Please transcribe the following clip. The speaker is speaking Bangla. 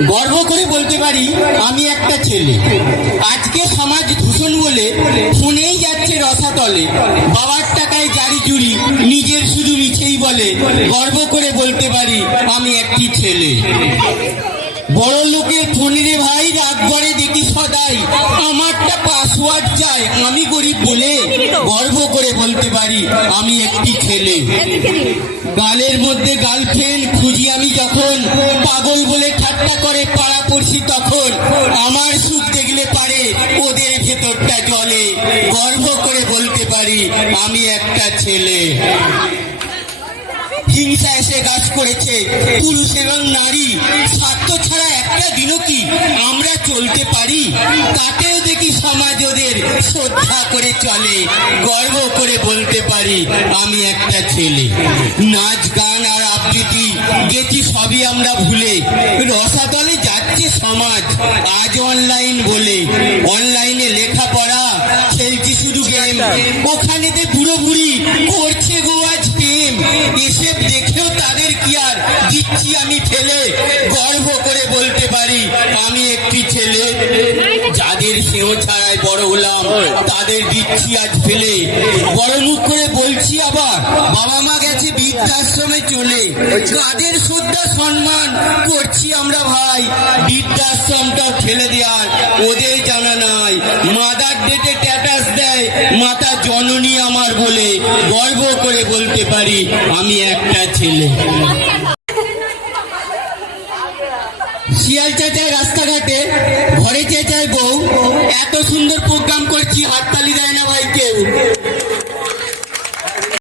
গর্ব করে বলতে পারি আমি একটা ছেলে। আজকে সমাজ দূষণ বলে শুনেই যাচ্ছে রসাতলে। বাবার টাকায় জারি জুড়ি নিজের শুধু মিছেই বলে। গর্ব করে বলতে পারি আমি একটি ছেলে। বড় লোকের ফোন ভাই রাত করে দেখি সদাই। আমারটা পাসওয়ার্ড চাই আমি গরিব বলে গর্ব করে বলতে পারি আমি একটি ছেলে। গালের মধ্যে গার্লফ্রেন্ড খুঁজি আমি যখন বলে করে পাড়া পড়ছি তখন। আমার সুখ দেখলে পারে, ওদের ভেতরটা জলে। গর্ব করে বলতে পারি, আমি একটা ছেলে। হিংসা এসে গাছ করেছে পুরুষ এবং নারী। স্বার্থ ছাড়া একটা দিনও কি আমরা চলতে পারি? তাতেও দেখি সমাজ ওদের শ্রদ্ধা করে চলে। গর্ব করে বলতে পারি, আমি একটা ছেলে। নাচ, গান আর আবৃত্তি গেছি আমরা ভুলে। রসাতলে যাচ্ছে সমাজ, আজ অনলাইন বলে। অনলাইনে লেখাপড়া, খেলছি শুধু গেম ওখানেতে বুড়ো বুড়ি করছে গো আজ প্রেম এসব দেখেও তাদের কি আর দিচ্ছি আমি ফেলে। গর্ব করে বলতে পারি আমি একটি ছেলে। যাদের সেও ছাড়াই বড় হলাম তাদের দিচ্ছি আজ ফেলে। বড় মুখ করে বলছি আবার বাবা মা গেছে বৃদ্ধাশ্রমে চলে। কাদের শ্রদ্ধা সম্মান করছি আমরা ভাই? বৃদ্ধাশ্রমটা ফেলে দেওয়ার ওদের জানা নাই। মাদার ডেটে ট্যাটাস দেয় মাতা জননী আমার বলে গর্ব করে বলতে পারি আমি একটা ছেলে। শিয়াল চাচায় রাস্তাঘাটে ঘরে চেঁচায় বউ এত সুন্দর প্রোগ্রাম করছি হাততালি